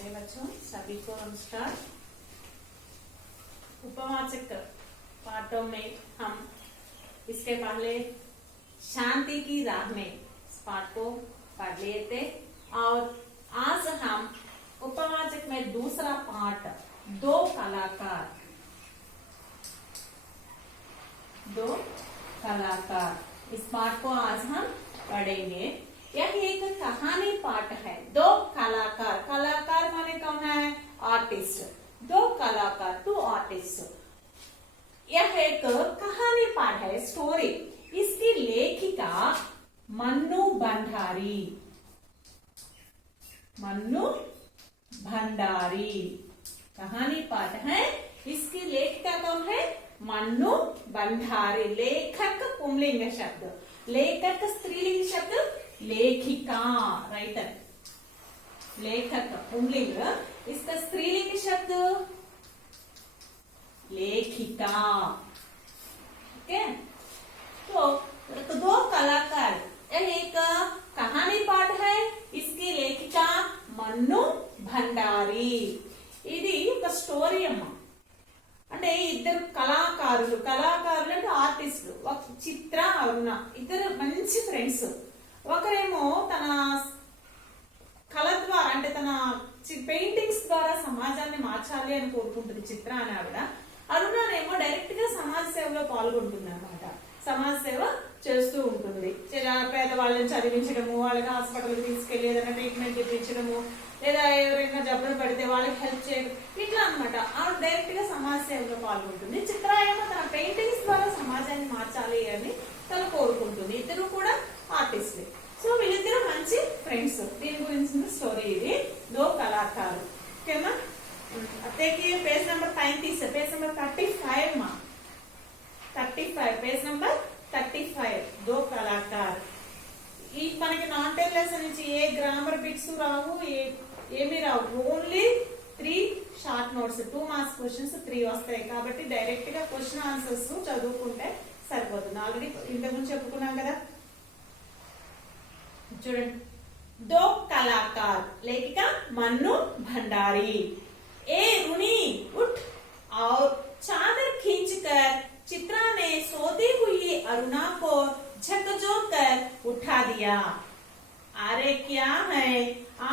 प्यारे बच्चों, सभी को नमस्कार। उपवाचक पाठों में हम इसके पहले शांति की राह में इस पाठ को पढ़ लिए थे और आज हम उपवाचक में दूसरा पाठ दो कलाकार इस पाठ को आज हम पढ़ेंगे। यह एक कहानी पाठ है। दो कलाकार माने कौन है? आर्टिस्ट। दो कलाकार, टू आर्टिस्ट। यह एक कहानी पाठ है, स्टोरी। इसकी लेखिका मन्नू भंडारी। कहानी पाठ है, इसकी लेखिका कौन है? मन्नू भंडारी। लेखक पुंलिंग शब्द, लेखक स्त्रीलिंग शब्द लेखिका, राइटर। लेखक पुंलिंग, इसका स्त्रीलिंग शब्द लेखिका। ओके, तो दो कलाकार, यह एक कहानी पाठ है। इसकी लेखिका मन्नू भंडारी। ఇది ఒక స్టోరీ అమ్మ. అంటే ఇద్దరు కళాకారులు అంటే ఆర్టిస్టులు, ఒక చిత్ర అరుణ, ఇద్దరు మంచి ఫ్రెండ్స్. ఒకరేమో తన కళ ద్వారా అంటే తన పెయింటింగ్స్ ద్వారా సమాజాన్ని మార్చాలి అని కోరుకుంటుంది చిత్ర అని ఆవిడ. అరుణనేమో డైరెక్ట్ గా సమాజ సేవలో పాల్గొంటుంది అనమాట. సమాజ సేవ చేస్తూ ఉంటుంది. పేదవాళ్ళని చదివించడము, వాళ్ళకి హాస్పిటల్కి తీసుకెళ్లి ఏదైనా ట్రీట్మెంట్ ఇప్పించడము, లేదా ఎవరైనా జబ్బులు పడితే వాళ్ళకి హెల్ప్ చేయడం, ఇట్లా అనమాట. ఆవిడ డైరెక్ట్ గా సమాజ సేవలో పాల్గొంటుంది. చిత్ర ఏమో తన పెయింటింగ్స్ ద్వారా సమాజాన్ని మార్చాలి అని తను కోరుకుంటుంది. ఇద్దరు కూడా ఆర్టిస్ట్. సో వీళ్ళిద్దరు మంచి ఫ్రెండ్స్. దీని గురించి స్టోరీ ఇది. దో కళాకారు. ఓకేనా? देखिए पेज नंबर 35 पेज नंबर 35 माँ 35 पेज नंबर 35 दो कलाकार. ఈ మనకి నాన్ టెన్ లెసన్ నుంచి ఏ గ్రామర్ బిట్స్ రావు, ఏమీ రావు. Only 3 short notes, 2 marks questions 3 వస్తాయి. కాబట్టి డైరెక్ట్ గా క్వశ్చన్ ఆన్సర్స్ చదువుకుంటే సరిపోతుంది. ఆల్రెడీ ఇంతకుముందు చెప్పుకున్నాం కదా. చూడండి, दो कलाकार, लेखिका मन्नू भंडारी. ए रुनी उठ और चादर खींचकर चित्रा ने सोती हुई अरुणा को झकझोर कर उठा दिया. अरे क्या है?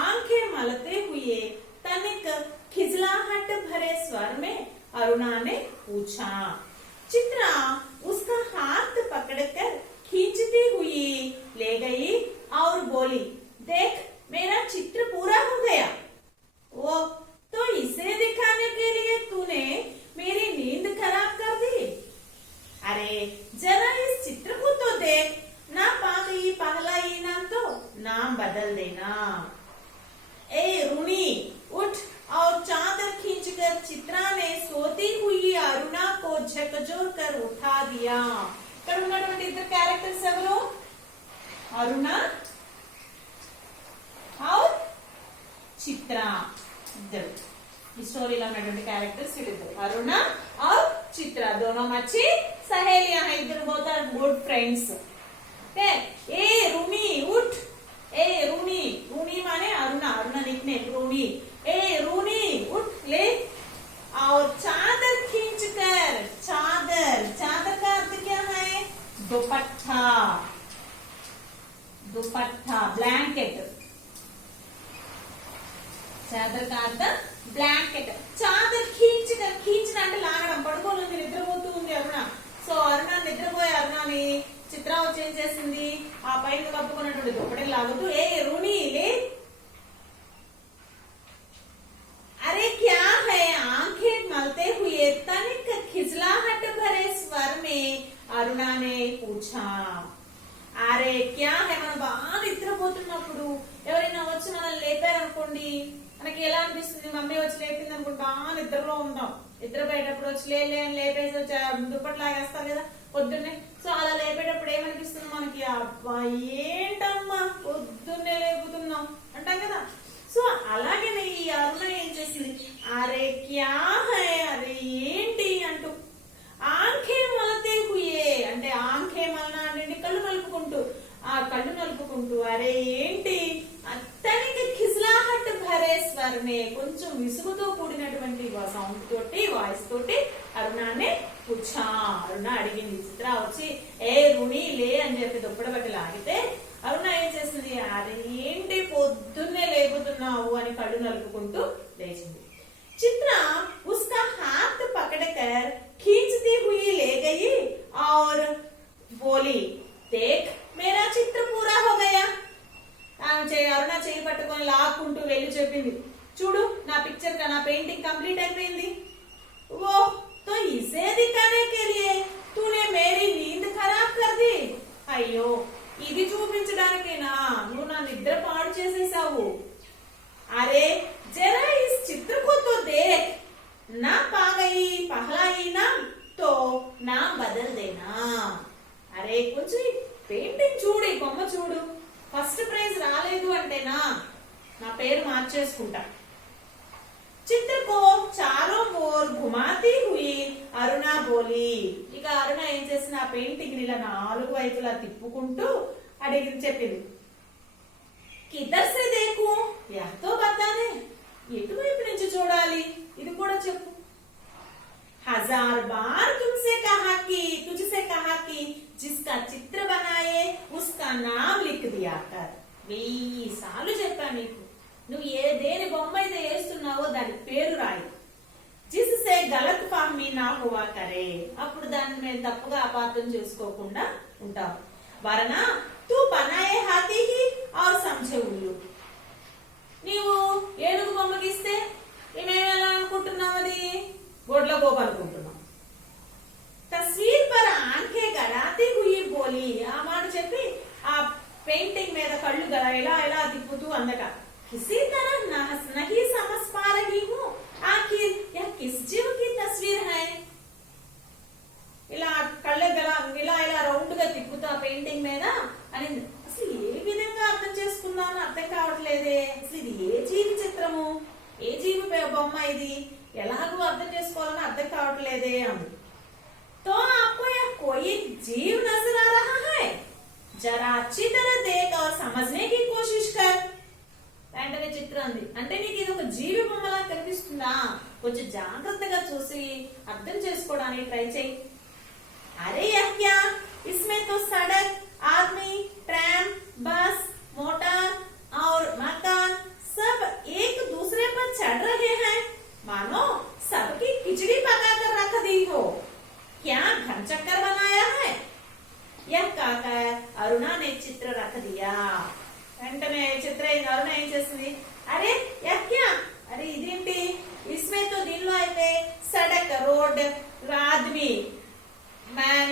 आंखें मलते हुए तनिक खिजलाहट भरे स्वर में अरुणा ने पूछा. चित्रा उसका हाथ पकड़कर खींचती हुई ले गई और बोली, देख मेरा चित्र पूरा हो गया. वो तो इसे दिखाने के लिए तूने मेरी नींद खराब कर दी. अरे जरा इस चित्र को तो देख, ना पा गई पहला इनाम तो नाम बदल देना. ए रुनी उठ और चादर खींचकर चित्रा ने सोती हुई अरुणा को झकझोर कर उठा दिया. ఇక్కడ ఉన్నటువంటి ఇద్దరు క్యారెక్టర్స్ ఎవరు? అరుణ और चित्रा. इधर इस स्टोरी ला ఉన్నటువంటి క్యారెక్టర్స్ ఇద్దరు, అరుణ और चित्रा. दोनों अच्छी सहेलियां हैं. इधर बहुत आर गुड फ्रेंड्स. ओके, ए रूनी उठ. ए रूनी, रूनी माने अरुणा, अरुणा निकनेम रूनी. ए रूनी उठ ले और चादर खींचकर. चादर, चादर का अर्थ क्या है? दुपट्टा. दुपट्टा, ब्लैंकेट. चादर का अर्थ ब्लैंकेट. चादर खींचकर, खींचना అంటే లాగడం. పడుకోలేదు, నిద్రపోతూ ఉంది అరుణ. సో అరుణ నిద్రపోయే అరుణని చిత్ర వచ్చి ఏం చేసింది? ఆ పైన కప్పుకున్నటువంటి దుప్పటిని లాగుతూ, ఏ రూని లే. अरे क्या है? आंखें मलते हुए तनिक खिजलाहट भरे स्वर में अरुणा ने पूछा. అరే క్యా హై? మనం బాగా నిద్రపోతున్నప్పుడు ఎవరైనా వచ్చి మనల్ని లేపారనుకోండి, మనకి ఎలా అనిపిస్తుంది? మమ్మీ వచ్చి లేపింది అనుకోండి, బాగా నిద్రలో ఉంటాం. నిద్రపోయేటప్పుడు వచ్చి అని లేపేసి దుప్పటి లాగేస్తారు కదా పొద్దున్నే. సో అలా లేపేటప్పుడు ఏమనిపిస్తుంది మనకి? అబ్బా ఏంటమ్మా పొద్దున్నే లేపుతున్నాం అంటాం కదా. సో అలాగే ఈ అరుణ ఏం చేసింది? అరే క్యా హై, అరే ఏంటి అంటూ, ఆంఖే మలతే హుయే అంటే ఆంఖే మలన అంటే కళ్ళు నలుపుకుంటూ, ఆ కళ్ళు నలుపుకుంటూ, అరే ఏంటి? తనకి ఖిజ్లాహట్ భరే స్వర్ में కొంచెం విసుగుతో కూడినటువంటి సౌండ్ తోటి వాయిస్ తోటి అరుణాన్ని పుచ్చా అరుణ అడిగింది. చిత్ర వచ్చి ఏ రుణి లే అని చెప్పి దుప్పటి బట్టి లాగితే అరుణ ఏం చేసింది, అరే ఏంటి పొద్దున్నే లేపుతున్నావు అని కళ్ళు నలుపుకుంటూ లేచింది. चित्रा उसका हाथ पकड़कर खींचती हुई ले गई और बोली, देख मेरा चित्र पूरा हो गया. అరుణ చేయి పట్టుకొని లాక్కుంటూ వెళ్ళి చెప్పింది, చూడు నా పిక్చర్ నా పెయింటింగ్ కంప్లీట్ అయిపోయింది. वो तो इसे दिखाने के लिए तूने मेरी नींद खराब कर दी. అయ్యో ఇది చూపించడానికేనా నువ్వు నా నిద్ర పాడు చేసేసావు. अरे जरा इस चित्र को तो देख, ना पा गई पहलाई ना तो नाम बदल देना. अरे కొంచెం పెయింటింగ్ చూడు, బొమ్మ చూడు, ఫస్ట్ ప్రైజ్ రాలేదు అంటేనా నా పేరు మార్చేసుకుంటా. चित्र को चारों ओर घुमाती हुई अरुणा बोली. ఇక అరుణ ఏం చేసిన ఆ పెయింటింగ్ ఇలా నాలుగు వైపులా తిప్పుకుంటూ అడిగి చెప్పింది, किधर से देखूं यह तो बता दे, ఎటువైపు నుంచి చూడాలి ఇది కూడా చెప్పు. हजार बार तुझसे कहा कि जिसका चित्र बनाए उसका नाम लिख दिया कर. 1000 సార్లు చెప్పా నీకు, నువ్వు దేని బొమ్మ అయితే వేస్తున్నావో దాని పేరు రాయి. जिससे गलत फहमी ना हुआ करे, అప్పుడు దాన్ని మేము తప్పుగా అపార్థం చేసుకోకుండా ఉంటాం. వరనా तू बनाए हाथी ही और समझे उल्लू. నీవు ఏనుగు బొమ్మ గీస్తే మేమేలా అనుకుంటున్నాం, అది గొడ్ల గోప అనుకుంటున్నాం. తస్వీర్ పర్ ఆంఖే గడాతి హుయి బోలి. ఆ మాట చెప్పి ఆ పెయింటింగ్ మీద కళ్ళు ఇలా తిప్పుతూ అందట, కిసి తరహ్ నహీ సమజ్ పా రహీ హూ ఆఖిర్ యహ్ కిస్ జీవ్ కి తస్వీర్ హై. ఇలా కళ్ళు ఇలా రౌండ్ గా తిప్పుతూ ఆ పెయింటింగ్ మీద అని అసలు ఏ విధంగా అర్థం చేసుకున్నాను అర్థం కావట్లేదే, అసలు ఇది ఏ జీవి చిత్రము, ఏ జీవి బొమ్మ, ఇది ఎలాగో అర్థం చేసుకోవాలని అర్థం కావట్లేదే అంది. तो आपको यह कोई जीव नजर आ रहा है, जरा अच्छी तरह देख और समझने की कोशिश कर. వెంటనే చిత్రం అంది, అంటే నీకు ఇది ఒక జీవి బొమ్మలా కనిపిస్తుందా, కొంచెం జాగ్రత్తగా చూసి అర్థం చేసుకోవడానికి ట్రై చేయి. अरे यह क्या, इसमें तो सड़क, आदमी, ट्रैम, बस, मोटर और मकान सब एक दूसरे पर चढ़ रहे हैं, मानो सबकी खिचड़ी पकाकर रख दी हो. क्या घर चक्कर बनाया है. यह कहकर अरुणा ने चित्र रख दिया. వెంటనే చిత్ర అరుణ ఏం చేసింది, అరే యహ్ క్యా, అరే ఇదేంటి, ఇస్మే తో దీనిలో అయితే Sadak road, Aadmi man,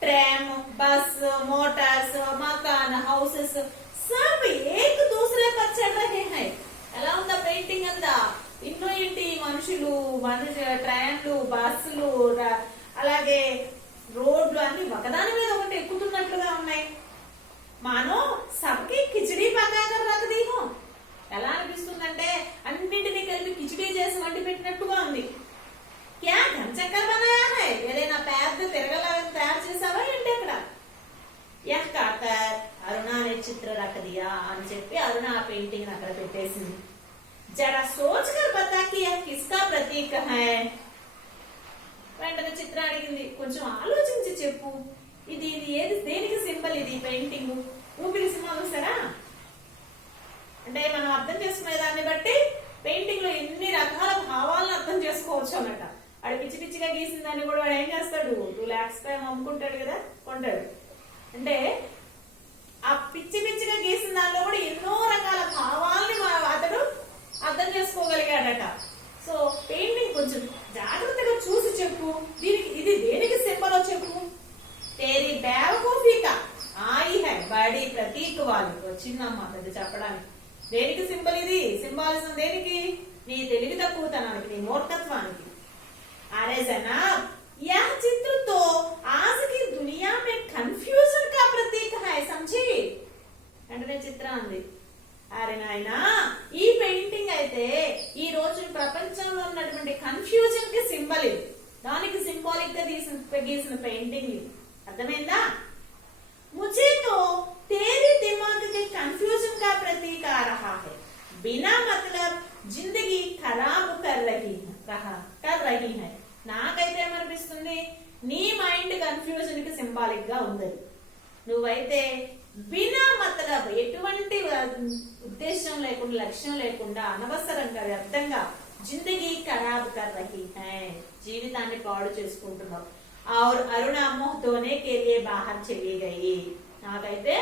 tram, बस, मोटर्स, मकान, हाउसेस सब एक दूसरे पर चढ़ रहे हैं. ఎలా ఉందా పెయింటింగ్ అంతా, ఇన్నో ఏంటి మనుషులు, ట్రైన్లు, బస్సులు, అలాగే రోడ్లు అన్ని ఒకదాని మీద ఒకటి ఎక్కుతున్నట్లుగా ఉన్నాయి. మానో సబ్కి కిచడీ పకాకర్ రఖ్ దీ హో. ఎలా అనిపిస్తుందంటే అన్నింటినీ కలిపి కిచడీ చేసి వండి పెట్టినట్టుగా ఉంది. क्या घर चक्कर बनाया है, ఏదైనా పెద్ద తిరగలాగా తయారు చేసావా ఏంటి అక్కడ. यह कहकर अरुणा ने चित्र रख दिया అని చెప్పి అరుణ ఆ పెయింటింగ్ అక్కడ పెట్టేసింది. जरा सोच कर बता कि यह किसका प्रतीक है. వెంటనే చిత్ర అడిగింది, కొంచెం ఆలోచించి చెప్పు, ఇది ఏది దేనికి సింబల్, ఇది పెయింటింగ్ ఊపిరి సింబల్ చూసారా. అంటే మనం అర్థం చేసుకునే దాన్ని బట్టి పెయింటింగ్ లో ఎన్ని రకాల భావాలను అర్థం చేసుకోవచ్చు అన్నట. వాడు పిచ్చి పిచ్చిగా గీసిన దాన్ని కూడా వాడు ఏం చేస్తాడు, 2 lakhs అమ్ముకుంటాడు కదా, కొంటాడు. అంటే ఆ పిచ్చి పిచ్చిగా గీసిన దానిలో కూడా ఎన్నో రకాల భావాల్ని అతడు అర్థం చేసుకోగలిగాడట. సో పెయింటింగ్ కొంచెం జాగ్రత్తగా చూసి చెప్పు, దీనికి ఇది దేనికి సింబల్ చెప్పు. తేరీ బేవకూఫీకా ఆయి హై బడి ప్రతీక్ వాళ్ళు వచ్చిందమ్మా పెద్ద చెప్పడానికి. దేనికి సింబల్ ఇది, సింబాలిజం దేనికి, నీ తెలివి తక్కువతనానికి, నీ మూర్ఖత్వానికి. अरे जनाब यह चित्र तो आज की दुनिया में कंफ्यूजन का प्रतीक है, समझी. వెంటనే చిత్ర అంది, అరే నాయనా ఈ పెయింటింగ్ అయితే ఈ రోజు ప్రపంచంలో ఉన్నటువంటి కన్ఫ్యూజన్ కి సింబల్ ఇది, దానికి సింబాలిక్ గా గీసిన పెయింటింగ్ ఇది, అర్థమైందా. मुझे तो तेरे दिमाग के कंफ्यूजन का प्रतीक आ रहा है, बिना मतलब जिंदगी खराब कर रही है నాకైతే ఏమనిపిస్తుంది నీ మైండ్ కన్ఫ్యూజన్ కి సింబాలిక్ గా ఉంది నువ్వైతే బినా మతలబ్ ఎటువంటి ఉద్దేశం లేకుండా లక్ష్యం లేకుండా అనవసరంగా వ్యర్థంగా జిందగీ ఖరాబ్ కర్ రహీ హై జీవితాన్ని పాడు చేసుకుంటున్నావు और अरुण मुंह धोने के लिए बाहर चली गई నాకైతే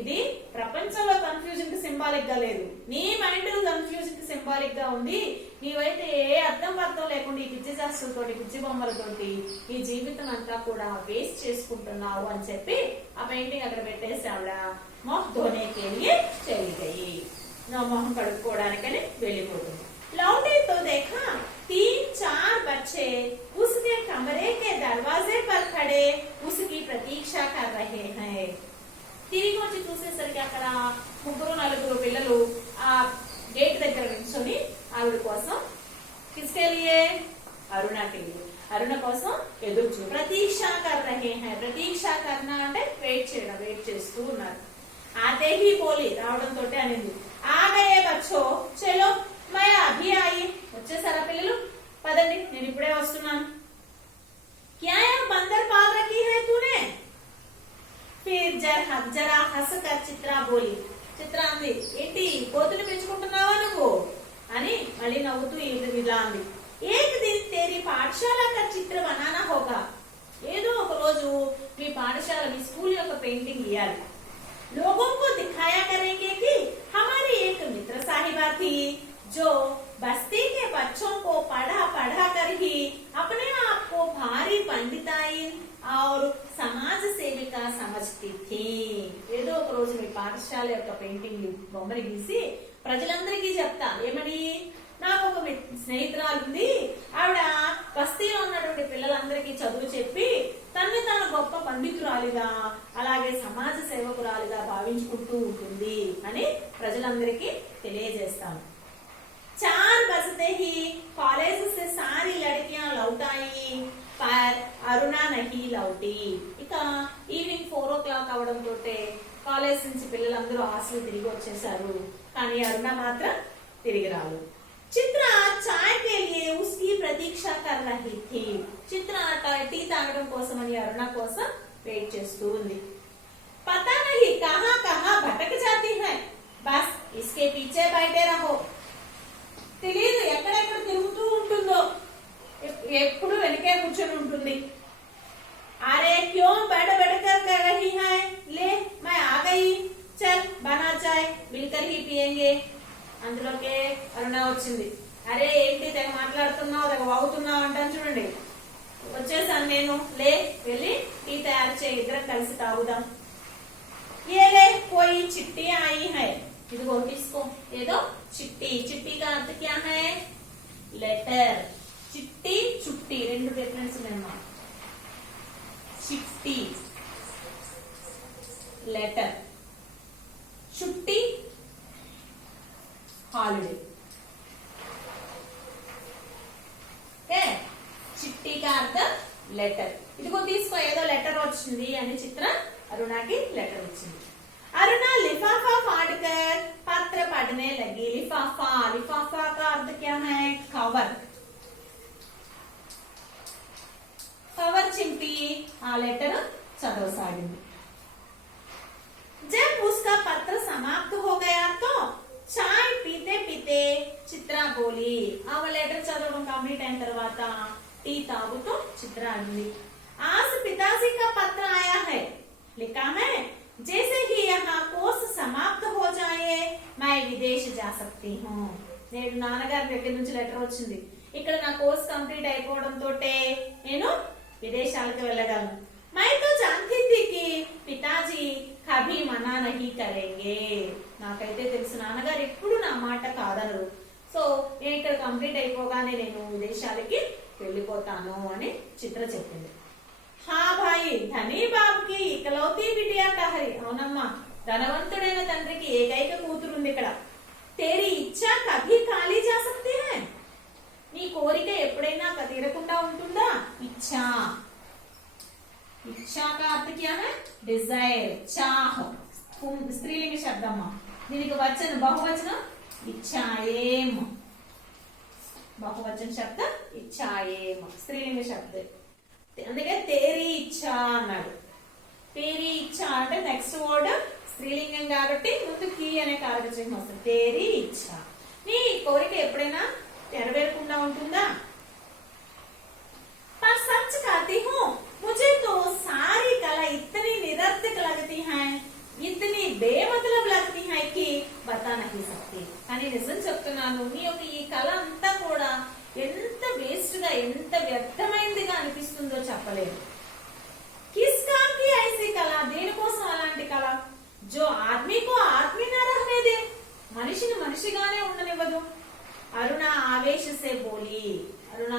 ఇది ప్రపంచంలో కన్ఫ్యూజన్ కి సింబాలిక్ గా లేదు నీ మైండ్ కన్ఫ్యూజన్ కి సింబాలిక్ గా ఉంది నీవైతే ఏ అర్థం పర్థం లేకుండా ఈ పిచ్చి శాస్త్రంతోటి పిచ్చి బొమ్మలతోటి ఈ జీవితం అంతా కూడా వేస్ట్ చేసుకుంటున్నావు అని చెప్పి ఆ పెయింటింగ్ అక్కడ పెట్టేసి ఆవిడ మొహ్ ధోనే కే లియే చలి గయి నా మొహం కడుక్కోవడానికని వెళ్ళిపోతుంది लौटे तो देखा 3-4 बच्चे उसके कमरे के दरवाजे पर खड़े उसकी प्रतीक्षा कर रहे हैं తిరిగి వచ్చి చూసేసరికి అక్కడ 3-4 పిల్లలు ఆ గేట్ దగ్గర నిల్చొని ఆవిడ కోసం किसके लिए अरुणा के लिए అరుణ కోసం ఎదురు చూ ప్రతీక్షా కర్ రహే హై ప్రతీక్షా కర్నా అంటే వెయిట్ చేస్తూ ఉన్నారు ఆతే హీ బోలి రావడం తోటే అనింది ఆగయే బచ్చో చలో मैं अभी आई వచ్చేసారా పిల్లలు పదండి నేను ఇప్పుడే వస్తున్నాను क्या यह बंदर पाल रखी है तूने फिर जरा हंसकर चित्रा बोली చిత్ర అంది ఏంటి కోతుని పెంచుకుంటున్నావా నువ్వు అని మళ్ళీ నవ్వుతూ ఇలా అంది एक दिन तेरी पाठशाला का चित्र बनाना होगा ఏదో ఒక రోజు మీ పాఠశాల మీ స్కూల్ యొక్క పెయింటింగ్ గీయాలి लोगों को दिखाया करेंगे कि हमारी एक मित्र साहिबा थी जो बस्ती के बच्चों को पढ़ा कर ही अपने आप को भारी पंडिताई और समाज सेविका समझती थी ఏదో ఒక రోజు మీ పాఠశాల యొక్క పెయింటింగ్ బొమ్మని గీసి ప్రజలందరికీ చెప్తా ఏమని నాకు ఒక స్నేహితురాలు ఉంది ఆవిడ బస్తీలో ఉన్నటువంటి పిల్లలందరికీ చదువు చెప్పి తనని తాను గొప్ప పండితురాలిగా అలాగే సమాజ సేవకురాలిగా భావించుకుంటూ ఉంటుంది అని ప్రజలందరికీ తెలియజేస్తాను 4 बजते ही कॉलेज से सारी लड़कियां लौट आई पर अरुणा नहीं लौटी ఇక ఈవినింగ్ 4 o'clock అవడం తోటే కాలేజ్ నుంచి పిల్లలందరూ హాస్టల్ తిరిగి వచ్చేసారు కానీ అరుణ మాత్రం తిరిగి రాలేదు చిత్ర చాయ్ के लिए उसकी प्रतीक्षा कर रही थी చిత్ర టీ తాగడం కోసమని అరుణ కోసం వెయిట్ చేస్తూ ఉంది पता नहीं कहां भटक जाती है बस इसके पीछे बैठे रहो తెలియదు ఎక్కడెక్కడ తిరుగుతూ ఉంటుందో ఎప్పుడు వెనకే కూర్చొని ఉంటుంది अरे क्यों बैठ कर कर रही है ले मैं आ गई चल बना चाय मिलकर ही पिएंगे అందులోకే అరుణ వచ్చింది అరే ఏంటి తెగ మాట్లాడుతున్నావు తెగ వాగుతున్నావు అంటాను చూడండి వచ్చేసాను నేను లే వెళ్ళి టీ తయారు చేయి ఇద్దరం కలిసి తాగుదాం ये ले कोई चिट्ठी आई है ఇదిగో తీసుకో ఏదో చిట్టి का अर्थ क्या है लेटर చిట్టి చుట్టి రెండు డిఫరెన్స్ ఉన్నాయన్నమాట చిట్టి लेटर చుట్టి హాలిడే ఓకే చిట్టి का अर्थ లెటర్ ఇదిగో తీసుకో ఏదో లెటర్ వచ్చింది అని చిత్ర అరుణకి లెటర్ వచ్చింది अरुणा लिफाफा फाड़कर पत्र पढ़ने लगी लिफाफा का अर्थ क्या है कवर चिंपी आ लेटर चदवसागिंदी जब उसका पत्र समाप्त हो गया तो चाय पीते पीते चित्रा बोली आ लेटर चदवడం कंप्लीट అయిన తర్వాత టీ తాగుతూ చిత్ర అంది आज पिताजी का पत्र आया है लिखा है जैसे ही यहाँ कोर्स समाप्त हो जाए मैं विदेश जा सकती हूँ నేను నాన్నగారి దగ్గర నుంచి లెటర్ వచ్చింది ఇక్కడ నా కోర్స్ కంప్లీట్ అయిపోవడం తోటే నేను విదేశాలకు వెళ్ళగలను मैं तो जानती थी कि पिताजी कभी मना नहीं करेंगे నాకైతే తెలుసు నాన్నగారు ఎప్పుడు నా మాట కాదనరు సో నేను ఇక్కడ కంప్లీట్ అయిపోగానే నేను విదేశాలకి వెళ్ళిపోతాను అని చిత్ర చెప్పింది हाँ भाई धनी बाप की इकलौती बिटिया टहरी అవునమ్మా ధనవంతుడైన తండ్రికి ఏకైక కూతురు ఉంది ఇక్కడ तेरी इच्छा कभी खाली जा सकती है నీ కోరిక ఎప్పుడైనా తీరకుండా ఉంటుందా ఇచ్చా ఇచ్చా का अर्थ क्या है डिजायर चाह స్త్రీలింగ శబ్దమ్మా దీనికి వచనం బహువచనం ఇచ్చా ఏం బహువచన శబ్ద ఇచ్చాయేం స్త్రీలింగ శబ్ద అందుకే తేరీ ఇచ్చా అన్నాడు తేరీ ఇచ్చా అంటే నెక్స్ట్ వర్డ్ స్త్రీలింగం కాబట్టి ముందు కీ అనే కారక చిహ్నం వస్తుంది తేరీ ఇచ్చా నీ కోరిక ఎప్పుడైనా నెరవేరకుండా ఉంటుందా पर सच कहती हूँ मुझे तो सारी कला इतनी निरर्थक लगती है इतनी बेमतलब लगती है कि बता नहीं सकती అని నిజం చెప్తున్నాను నీ యొక్క ఈ కళ అంతా కూడా ఎంత వేస్ట్ గా ఎంత వ్యర్థమైందిగా అనిపిస్తుందో చెప్పలేదు किस काम की ऐसी कला దేనికోసం అలాంటి కళ जो आदमी को आदमी न रहने दे మనిషిని మనిషిగానే ఉండనివ్వదు అరుణ ఆవేశసే బోలి అరుణ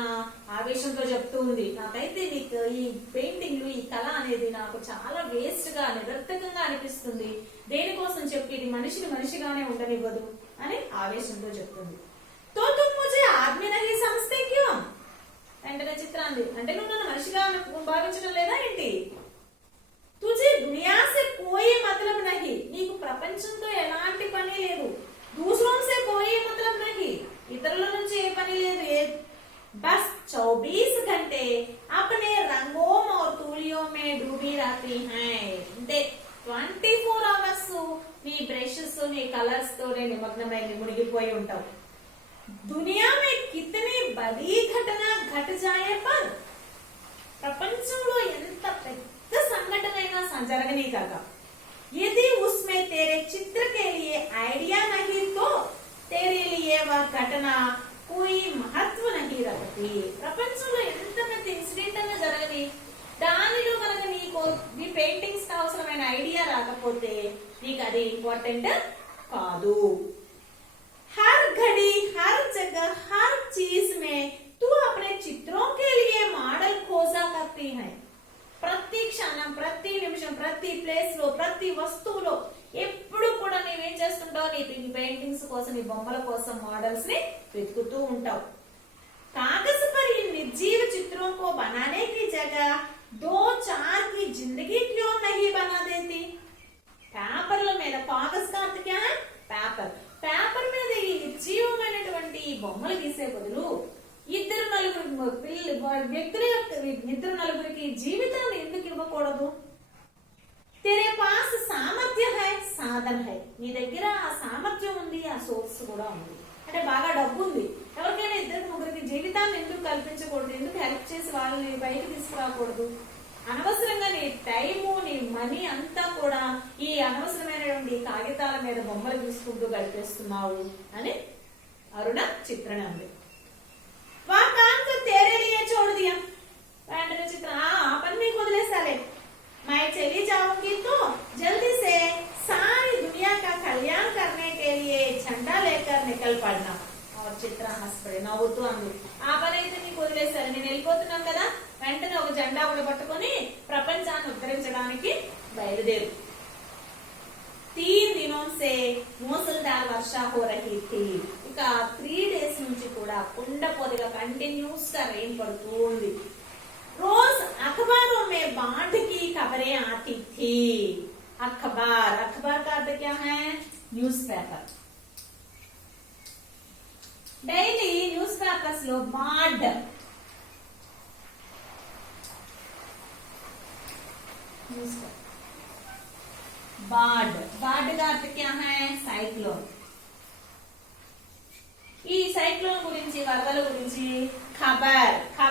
ఆవేశంతో చెప్తూ ఉంది నాకైతే నీకు ఈ పెయింటింగ్లు ఈ కళ అనేది నాకు చాలా వేస్ట్ గా నిరర్థకంగా అనిపిస్తుంది దేనికోసం చెప్పి ఇది మనిషిని మనిషిగానే ఉండనివ్వదు అని ఆవేశంతో చెప్తుంది తో తుమ్ ముझे ఆద్మీ నహీ సమझते క్యోं వెంటనే చిత్రాంది అంటే నువ్వు నన్ను మనిషిగా భావించడం లేదా ఏంటి तुझे दुनिया से कोई मतलब नहीं నీకు ప్రపంచంతో ఎలాంటి పని లేదు दूसरों से कोई मतलब नहीं ఇతరుల నుంచి ఏ పని లేదు बस 24 घंटे अपने रंगों और तूलियों में डूबी रहती हैं అంటే 24 అవర్స్ నీ బ్రషెస్ నీ కలర్స్ తోనే నిమగ్నమై మునిగిపోయి ఉంటావు दुनिया में कितनी बड़ी घटना घट जाए पर ప్రపంచంలో ఎంత పెద్ద సంఘటనైనా జరగని కాక यदि उसमें तेरे चित्र के लिए आइडिया नहीं तो तेरे लिए वह घटना कोई महत्व नहीं रखती ప్రపంచంలో ఎంత పెద్ద ఇన్సిడెంట్ అన్న జరగని దానిలో కనుక నీకు ఈ పెయింటింగ్స్ కి అవసరమైన ఐడియా రాకపోతే నీకు అది ఇంపార్టెంట్ కాదు हर घड़ी हर जगह हर चीज में तू अपने चित्रों के लिए मॉडल खोजा करती है ప్రతి క్షణం ప్రతి నిమిషం ప్రతి ప్లేస్ లో ప్రతి వస్తువులో ఎప్పుడు కూడా నీవేం చేస్తుంటావు నీ పెయింటింగ్స్ కోసం నీ బొమ్మల కోసం మోడల్స్ ని వెతుకుతూ ఉంటావు कागज पर इन निर्जीव चित्रों को बनाने की जगह 2-4 की जिंदगी क्यों नहीं बना देती పేపర్ల మీద కాగజ్ का अर्थ क्या है పేపర్ మీద ఈ నిర్జీవమైనటువంటి ఈ బొమ్మలు గీసే బదులు ఇద్దరు నలుగురికి జీవితాన్ని ఎందుకు ఇవ్వకూడదు तेरे पास सामर्थ्य है साधन है నీ దగ్గర ఆ సామర్థ్యం ఉంది ఆ సోర్స్ కూడా ఉంది అంటే బాగా డబ్బు ఉంది ఎవరికైనా ఇద్దరు ముగ్గురికి జీవితాన్ని ఎందుకు కల్పించకూడదు ఎందుకు హెల్ప్ చేసి వాళ్ళని బయటకు తీసుకురాకూడదు అనవసరంగా నీ టైము నీ మనీ అంతా కూడా ఈ అనవసరమైనటువంటి కాగితాల మీద బొమ్మలు తీసుకుంటూ గడిపేస్తున్నావు అని అరుణ చిత్రణ ఉంది వెంటనే చిత్ర ఆ పని నీకు వదిలేసాలే मैं चली जाऊंगी तो जल्दी से सारी दुनिया का कल्याण करने के लिए झंडा लेकर निकल पड़ना और చిత్ర హాస్పడి నవ్వుతూ అంది ఆ పని అయితే నీకు వదిలేసారు నేను వెళ్ళిపోతున్నాను కదా వెంటనే ఒక జెండా కూడా పట్టుకొని ప్రపంచాన్ని ఉద్ధరించడానికి బయలుదేరు 3 दिनों से మూసల్ధార్ వర్ష हो रही थी ఇక 3 days నుంచి కూడా కుండపోతగా కంటిన్యూస్ గా రెయిన్ పడుతూ ఉంది रोज अखबारों में बाढ़ की खबरें आती थी अखबार का अर्थ क्या है न्यूज़पेपर डेली न्यूज़पेपर्स लो बाढ़ बाढ़ का अर्थ क्या है साइक्लोन ఈ సైక్లోన్ గురించి వరదల గురించి ఖబర్ का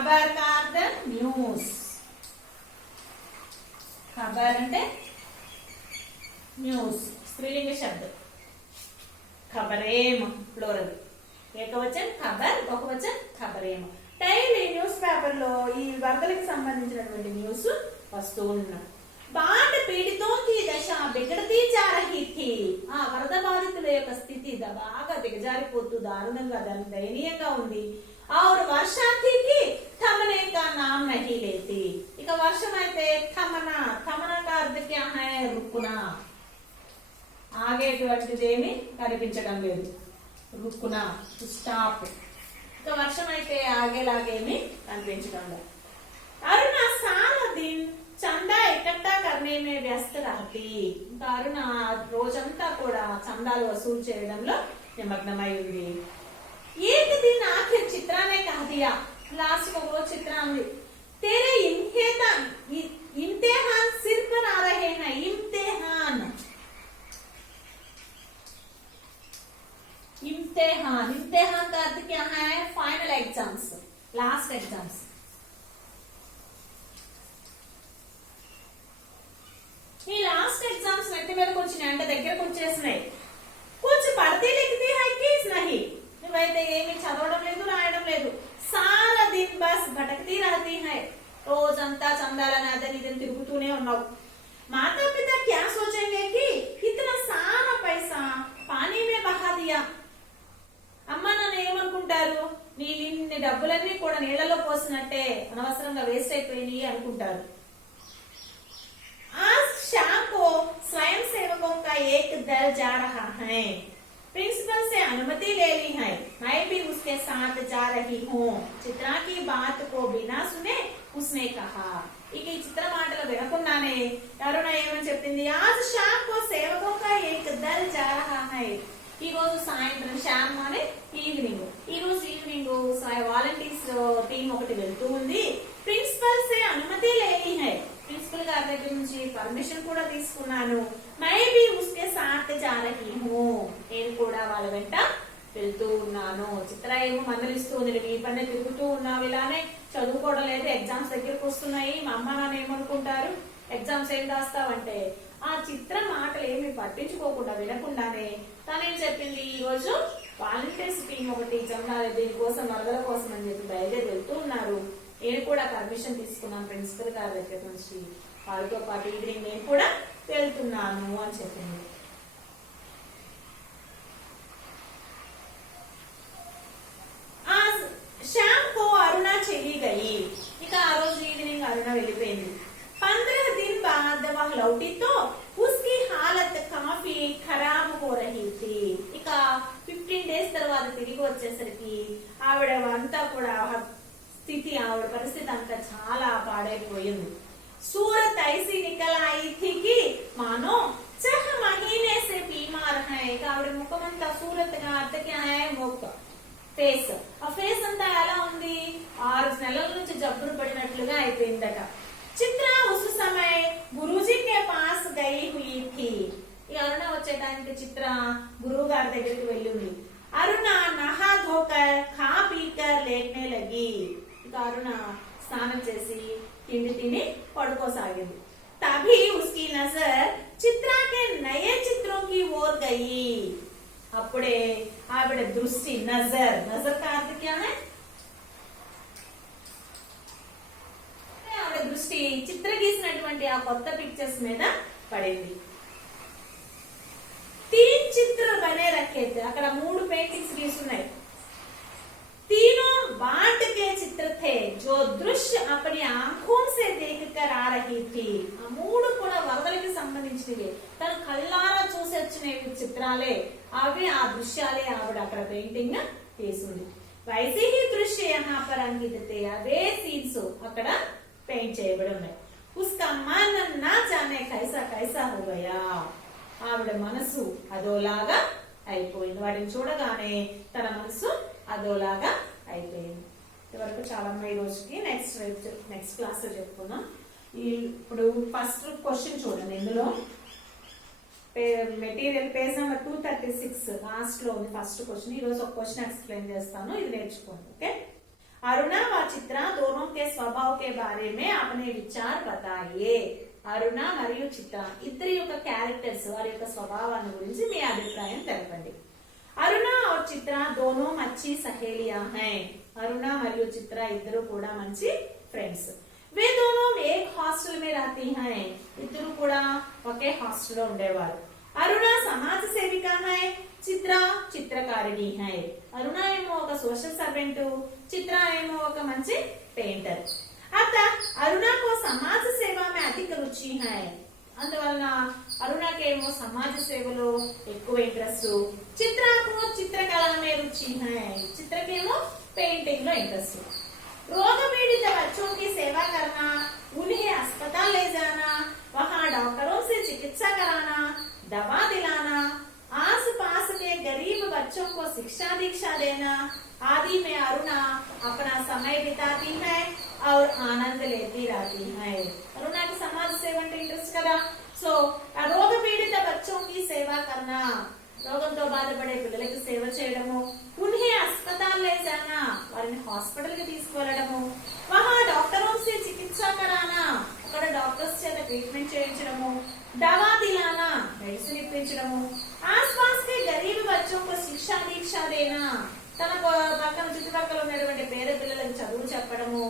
अर्थ न्यूज खबर అంటే న్యూస్ స్త్రీలింగ శబ్దం ఖబరేం ప్లూరల్ ఏకవచనం ఖబర్ బహువచనం ఖబరేం డైలీ న్యూస్ పేపర్ లో ఈ వరదలకు సంబంధించినటువంటి న్యూస్ వస్తూ ఉన్నాం బాఢ పీడితోं की दशा बिगड़ती जा रही थी ఆ వరద బాధితుల యొక్క స్థితి బాగా దిగజారిపోతూ దారుణంగా దయనీయంగా ఉంది और वर्षार्थी की थमने का नाम नहीं लेती ఇక వర్షం అయితే थमना का अर्थ क्या है रुकना ఆగేటువంటిదేమీ కనిపించడం లేదు रुकना స్టాప్ ఇక వర్షం అయితే ఆగేలాగేమీ కనిపించడం లేదు అరుణ सारा दिन చందా ఇకట్టా करने में व्यस्त रहती ఇంకా అరుణ రోజంతా కూడా చందాలు వసూలు చేయడంలో నిమగ్నమై ఉంది एक दिन आखिर चित्रा ने कह दिया, लास्ट को वो चित्रा हुई, तेरे इम्तिहान सिर पर आ रहे हैं, इम्तिहान। इम्तिहान, इम्तिहान का अर्थ क्या है? Final exams, last exams. ఈ లాస్ట్ ఎగ్జామ్స్ నెత్తి మీదకి వచ్చినాయి అంటే దగ్గరకు వచ్చేసినాయి. कुछ पढ़ती लिखती है कि नहीं, నువ్వైతే ఏమీ చదవడం లేదు రాయడం లేదు, सारा दिन बस भटकती रहती है, రోజంతా చందాలని అదని ఇదని తిరుగుతూనే ఉన్నావు. माता पिता क्या सोचेंगे कि इतना सारा पैसा पानी में बहा दिया, అమ్మ నాన్న ఏమనుకుంటారు, నీ ఇన్ని డబ్బులన్నీ కూడా నీళ్ళలో పోసినట్టే అనవసరంగా వేస్ట్ అయిపోయినాయి అనుకుంటారు. आज शाम को स्वयं सेवकों का एक दल जा रहा है, प्रिंसिपल से अनुमति ले ली है, मैं भी उसके साथ जा रही हूँ। चित्रा की बात को बिना सुने उसने कहा, ఇక ఈ చిత్ర మాటలు వినకుండానే ఎవరైనా ఏమని చెప్పింది, आज शाम को सेवकों का एक दल जा रहा है, ఈ రోజు సాయంత్రం శామ్ అనే ఈవినింగ్, ఈ రోజు ఈవినింగ్ వాలంటీర్స్ టీం ఒకటి వెళ్తూ ఉంది. ప్రిన్సిపల్ సే అనుమతి లేని హై, ప్రిన్సిపల్ గారి దగ్గర నుంచి పర్మిషన్ కూడా తీసుకున్నాను. మై బి ఉస్కే సాత్ జా రహీ హూ, నేను కూడా వాళ్ళ వెంట వెళ్తూ ఉన్నాను. చిత్ర ఏమో మందలిస్తూ ఉంది, నీ పని తిరుగుతూ ఉన్నావు, ఇలానే చదువుకోవడం లేదు, ఎగ్జామ్స్ దగ్గరకు వస్తున్నాయి, మా అమ్మ నాన్న ఏమనుకుంటారు, ఎగ్జామ్స్ ఏం రాస్తావంటే, ఆ చిత్ర మాటలు ఏమి పట్టించుకోకుండా వినకుండానే తనేం చెప్పింది, ఈ రోజు వాలంటీర్స్ టీం ఒకటి చందాలి దీనికోసం వరదల కోసం అని చెప్పి బయలుదేరి వెళ్తూ ఉన్నారు. నేను కూడా పర్మిషన్ తీసుకున్నాను ప్రిన్సిపల్ గారి దగ్గర నుంచి, వాళ్ళతో పాటు ఈవినింగ్ నేను కూడా వెళ్తున్నాను అని చెప్పింది. शाम को अरुणा चली गई, ఇక ఆ రోజు ఈవినింగ్ అరుణ వెళ్ళిపోయింది. 15 दिन बाद वह लौटी तो उसकी हालत काफी खराब हो रही थी, ఇక 15 days తర్వాత తిరిగి వచ్చేసరికి ఆవిడ అంతా కూడా స్థితి, ఆవిడ పరిస్థితి అంతా చాలా పాడైపోయింది. सूरत ऐसी निकल आई थी कि मानो 6 महीने से बीमार है, ఆవిడ ముఖమంతా సూరత్ గా అర్థ క్యా హై, ముఖ ఫేస్, ఆ ఫేస్ అంతా ఎలా ఉంది, 6 నెలల నుంచి జబ్బులు పడినట్లుగా అయిపోయిందట. చిత్ర उस समय गुरुजी के पास गई हुई थी, ఈ అరుణ వచ్చేటానికి చిత్ర గురువు గారి దగ్గరికి వెళ్ళింది. అరుణ నహా ధోకర్ ఖా పీకర్ లేట్నే లగి, ఇక అరుణ స్నానం చేసి తిండి తిని పడుకోసాగింది. తభీ ఉస్కి నజర్ చిత్ర కే నయే చిత్రోं की ओर गई, అప్పుడే ఆవిడ దృష్టి, నజర్, నజర్ का अर्थ क्या है, ఆవిడ దృష్టి చిత్ర గీసినటువంటి ఆ కొత్త పిక్చర్స్ మీద పడింది. 3 చిత్ర బనే రखे थे, అక్కడ 3 పెయింటింగ్స్ గీసున్నాయి. तीनों बांट के चित्र थे जो दृश्य अपनी आंखों से देखकर आ रही थी, ఆ 3 కూడా వరదలకి సంబంధించినవి, తన కళ్ళారా చూసి వచ్చిన చిత్రాలే అవి, ఆ దృశ్యాలే ఆవిడ అక్కడ పెయింటింగ్ తీసుకుంది. वैसे ही दृश्य यहाँ पर अंकित थे, అవే సీన్స్ అక్కడ పెయింట్ చేయబడి ఉన్నాయి. उसका मन ना जाने कैसा कैसा हो गया, ఆవిడ మనసు అదోలాగా అయిపోయింది, వాటిని చూడగానే తన మనసు అదోలాగా అయిపోయింది. ఇంతవరకు చాలా ఈ రోజుకి నెక్స్ట్ క్లాస్ లో చెప్పుకుందాం. ఇప్పుడు ఫస్ట్ క్వశ్చన్ చూడండి, ఇందులో మెటీరియల్ పేజ్ నెంబర్ 236 లాస్ట్ లో ఉంది ఫస్ట్ క్వశ్చన్. ఈ రోజు ఒక క్వశ్చన్ ఎక్స్ప్లెయిన్ చేస్తాను, ఇది నేర్చుకోండి. ఓకే, అరుణ व చిత్ర दोनों के स्वभाव के बारे में अपने विचार बताइए. అరుణ మరియు చిత్ర ఇద్దరి యొక్క క్యారెక్టర్స్, వారి యొక్క స్వభావాన్ని గురించి మీ అభిప్రాయం తెలపండి. అరుణ और చిత్ర दोनों अच्छी सहेलियां हैं, అరుణ మరియు చిత్ర ఇద్దరు కూడా మంచి ఫ్రెండ్స్. वे दोनों एक हॉस्टल में रहती हैं, ఇద్దరు కూడా ఒకే హాస్టల్ లో ఉండేవారు. అరుణ సమాజ సేవిక है, చిత్ర చిత్రకారిణి है. అరుణ ఏమో ఒక సోషల్ సర్వెంట్, చిత్ర ఏమో ఒక మంచి పెయింటర్. अतः अरुणा को समाज सेवा में अधिक रुचि है, అందువలన అరుణకేమో సమాజ సేవలో ఎక్కువ ఇంట్రెస్ట్, చిత్రకు చిత్రకళ में रुचि है, చిత్రకేమో पेंटिंग లో इंटरेस्ट. रोग पीड़ित बच्चों की सेवा करना, उन्हें अस्पताल ले जाना, वहां डॉक्टरों से चिकित्सा कराना, दवा दिलाना, आस पास के गरीब बच्चों को शिक्षा दीक्षा देना, आदि में अरुणा अपना समय बिताती है और आनंद लेती रहती है। अरुणा की समाज सेवा అంటే ఇంట్రెస్ట్ కదా। సో రోగ పీడిత बच्चों की सेवा करना, రోగంతో బాధపడే పిల్లలకి సేవ చేయడము, उन्हें अस्पताल ले जाना, వారిని హాస్పిటల్ కి తీసుకెళ్లడము, वहां डॉक्टरों से चिकित्सा कराना, అక్కడ డాక్టర్స్ చేత ట్రీట్మెంట్ చేయించడము, दवा दिलाना, మెడిసిన్ ఇప్పించడము, आसपास के गरीब बच्चों को शिक्षा दीक्षा देना, తన పక్కన చుట్టుపక్కల ఉన్నటువంటి పేద పిల్లలకు చదువు చెప్పడము,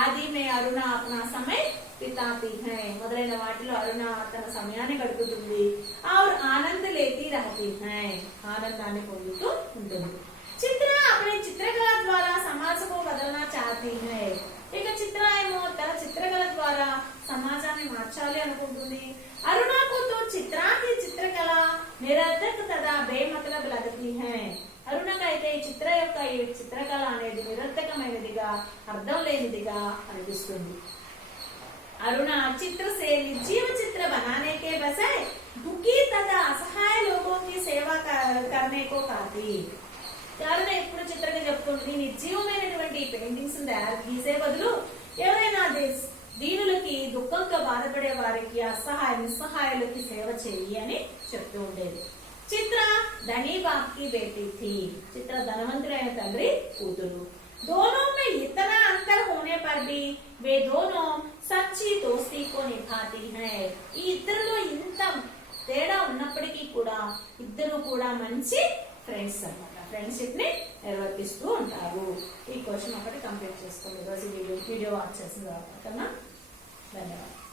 ఆది మే అరుణ అప్నా సమయ బితాती है, మొదలైన వాటిలో అరుణ తన సమయాన్ని గడుపుతుంది, और आनंद लेती रहती है, ఆనందాన్ని పొందుతూ ఉంటుంది। చిత్ర अपने చిత్రకళ ద్వారా समाज को बदलना चाहती है, ఇక చిత్ర ఏమో తన చిత్రకళ ద్వారా సమాజాన్ని మార్చాలి అనుకుంటుంది। అరుణ को तो चित्रा की चित्रकला निरर्थक तथा बेमतलब लगती है, అరుణకైతే ఈ చిత్ర యొక్క ఈ చిత్రకళ అనేది నిరర్థకమైనదిగా అర్థం లేనిదిగా అనిపిస్తుంది। अरुण चित्र से निर्जीव चित्र बनाने के बजाय दुखी तथा असहाय लोगों की सेवा करने को कहती। అరుణ ఎప్పుడు చిత్రంగా చెప్తుంది, నిర్జీవమైనటువంటి పెయింటింగ్స్ గీసే బదులు ఎవరైనా దీనులకి దుఃఖంతో బాధపడే వారికి అసహాయ నిస్సహాయులకి సేవ చేయి అని చెప్తూ ఉండేది। చిత్ర ధనీ బాప్ की बेटी थी, చిత్ర ధనవంతుడైన తండ్రి కూతురు। दोनों में इतना अंतर होने पर भी वे दोनों सच्ची दोस्ती को निभाती हैं, ఈ ఇద్దరిలో ఇంత తేడా ఉన్నప్పటికీ కూడా ఇద్దరు కూడా మంచి ఫ్రెండ్స్ అన్నమాట, ఫ్రెండ్షిప్ ని నిర్వర్తిస్తూ ఉంటారు। ఈ క్వశ్చన్ ఒకటి కంప్లీట్ చేసుకోండి ఈరోజు వీడియో వాచ్ చేసిన తర్వాత। ధన్యవాదాలు।